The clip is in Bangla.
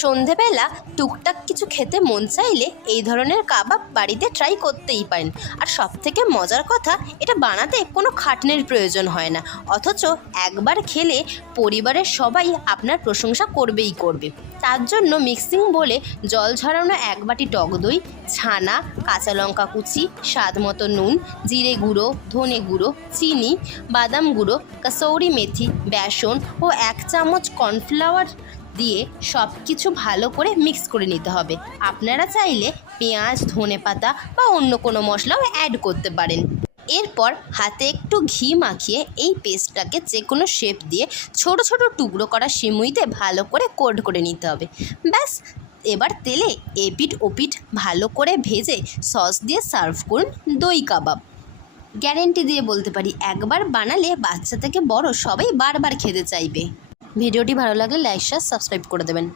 সন্ধেবেলা টুকটাক কিছু খেতে মন চাইলে এই ধরনের কাবাব বাড়িতে ট্রাই করতেই পারেন। আর সবথেকে মজার কথা, এটা বানাতে কোনো খাটনির প্রয়োজন হয় না, অথচ একবার খেলে পরিবারের সবাই আপনার প্রশংসা করবেই করবে। তার জন্য মিক্সিং বলে জল ঝরানো 1 বাটি টক দই, ছানা, কাঁচা লঙ্কা কুচি, স্বাদ মতো নুন, জিরে গুঁড়ো, ধনে গুঁড়ো, চিনি, বাদাম গুঁড়ো, কসৌরি মেথি, বেসন ও 1 চামচ কর্নফ্লাওয়ার দিয়ে সব কিছু ভালো করে মিক্স করে নিতে হবে। আপনারা চাইলে পেঁয়াজ, ধনেপাতা বা অন্য কোনো মশলাও অ্যাড করতে পারেন। এরপর হাতে একটু ঘি মাখিয়ে এই পেস্টটাকে যে কোনো শেপ দিয়ে ছোট ছোট টুকরো করা সিমুইতে ভালো করে কোট করে নিতে হবে। ব্যাস, এবার তেলে এপিঠ ওপিঠ ভালো করে ভেজে সস দিয়ে সার্ভ করুন দই কাবাব। গ্যারেন্টি দিয়ে বলতে পারি, একবার বানালে বাচ্চা থেকে বড় সবাই বারবার খেতে চাইবে। ভিডিওটি ভালো লাগলে লাইক, শেয়ার, সাবস্ক্রাইব করে দেবেন।